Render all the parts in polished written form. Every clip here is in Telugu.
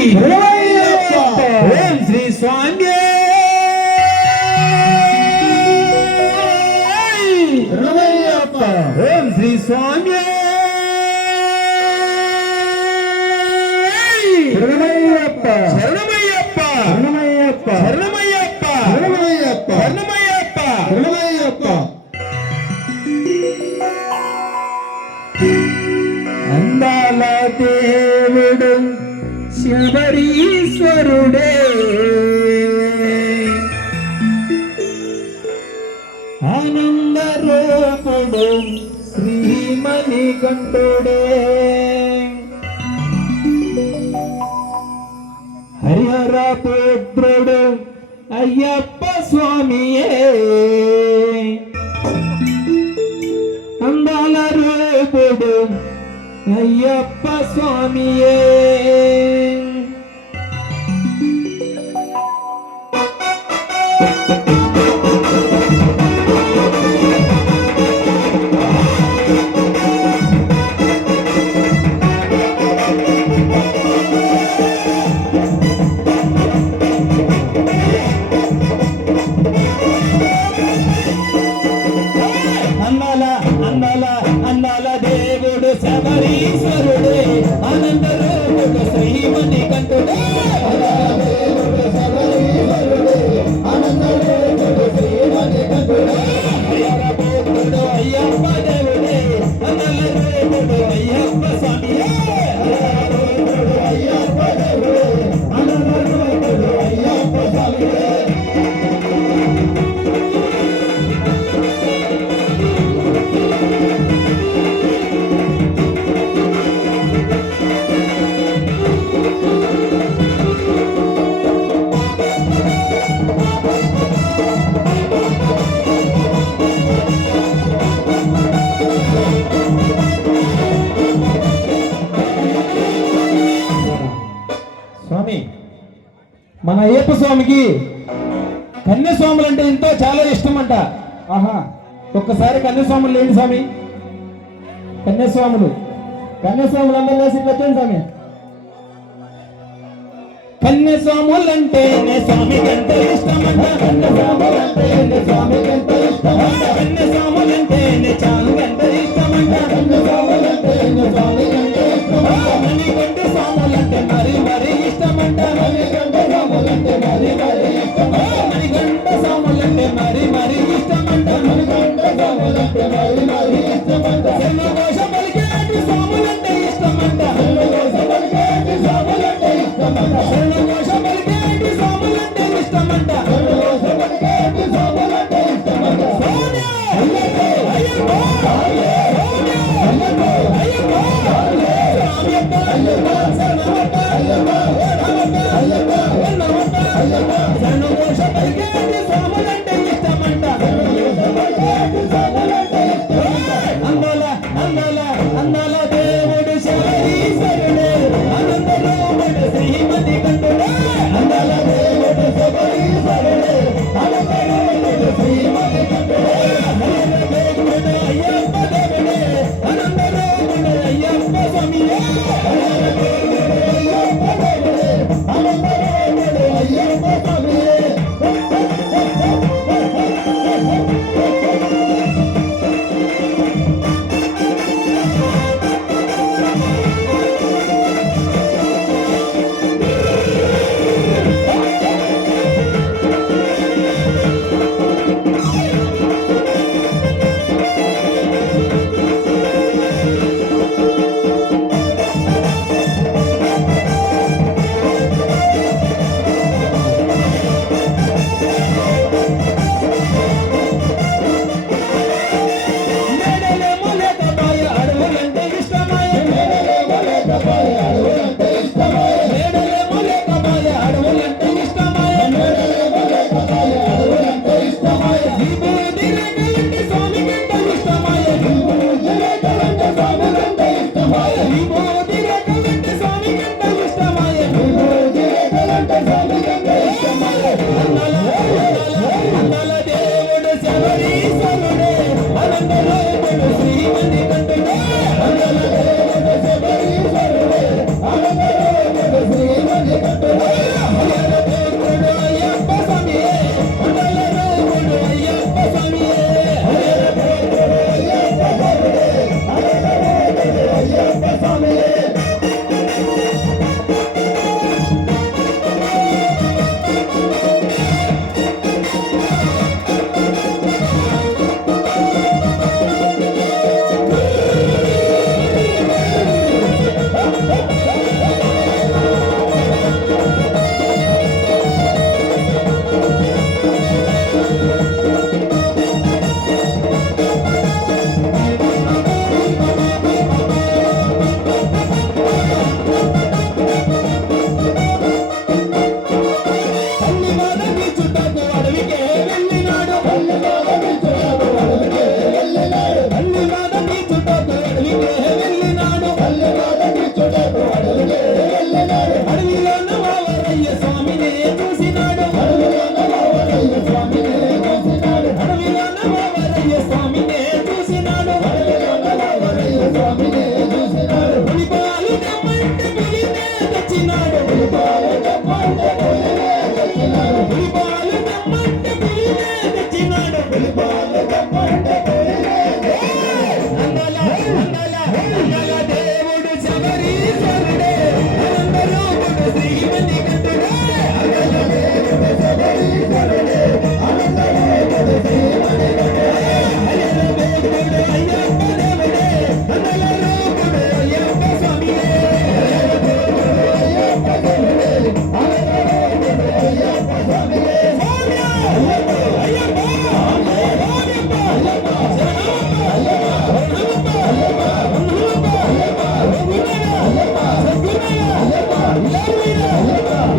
ఓం శ్రీ స్వామి ఓం శ్రీ స్వామి శరణమయ్యప్ప శరణమయ్యప్ప శరణమయ్యప్ప శరణమయ్యప్ప శరణమయ్యప్ప శరణమయ్యప్ప శరణమయ్యప్ప. అందాల దేవుడు శబరీశ్వరుడే ఆనంద రూపుడు శ్రీమణికంఠుడే హరిహర పుత్రుడు అయ్యప్ప స్వామియే అందాల రూపుడు అయ్యప్ప స్వామియే. అందాల దేవుడు శబరీశ్వరుడే ఆనంద రూపుడు శ్రీమణికంఠుడే పుత్రుడు అయ్యప్ప దేవుడే అందాల రూపుడు అయ్యప్ప స్వామియే అయ్యప్ప దేవుడే ఆనంద రూపుడు అయ్యప్ప స్వామియే. స్వామి మన అయ్యప్ప స్వామికి కన్యాస్వాములు అంటే ఎంతో చాలా ఇష్టం అంట. ఆహా, ఒక్కసారి కన్యాస్వాములు లేండి స్వామి. కన్యాస్వాములు అందరూ లేసి వచ్చాను స్వామి. కన్యాస్వాములంటే స్వామికి ఎంతో ఇష్టం అంట. కన్యాస్వాములంటే స్వామికి ఎంతో ఇష్టం అంట. కన్యాస్వాములంటే చాలా ఎంత ఇష్టం అంట. కన్యాస్వాములంటే స్వామికి ఎంతో ఇష్టం అంట. మణికంఠ స్వాములంటే మరి మరి ఇష్టం అంట. మణికంఠ స్వాములంటే మరి మరి ఇష్టం అంట. మణికంఠ స్వాములంటే మరి మరి ఇష్టం అంట. మణికంఠ స్వాములంటే మరి మరి ఇష్టం అంట. శరణఘోష పలికేటి స్వాములంటే ఇష్టం అంట. శరణఘోష పలికేటి స్వాములంటే ఇష్టం అంట. శరణఘోష పలికేటి స్వాములంటే ఇష్టం అంట. శరణఘోష పలికేటి స్వాములంటే ఇష్టం అంట. స్వామి అయ్యప్ప అయ్యప్ప అయ్యప్ప అయ్యప్ప అయ్యప్ప అయ్యప్ప శరణమప్ప అయ్యప్ప అయ్యప్ప అయ్యప్ప అయ్యప్ప శరణఘోష పలికేటి స్వాములంటే ఇష్టం అంట. శరణఘోష పలికేటి స్వాములంటే ఇష్టం అంట. అందాల దేవుడు శబరీశ్వరుడే ఆనంద రూపుడు శ్రీమణికంఠుడే అందాల దేవుడు శబరీశ్వరుడే ఆనంద రూపుడు శ్రీమణికంఠుడే హరిహర పుత్రుడు అయ్యప్ప దేవుడే ఆనంద రూపుడు అయ్యప్ప స్వామియే హరిహర పుత్రుడు అయ్యప్ప దేవుడే ఆనంద రూపుడు అయ్యప్ప స్వామియే.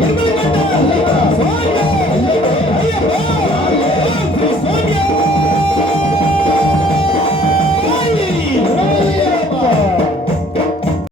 మీద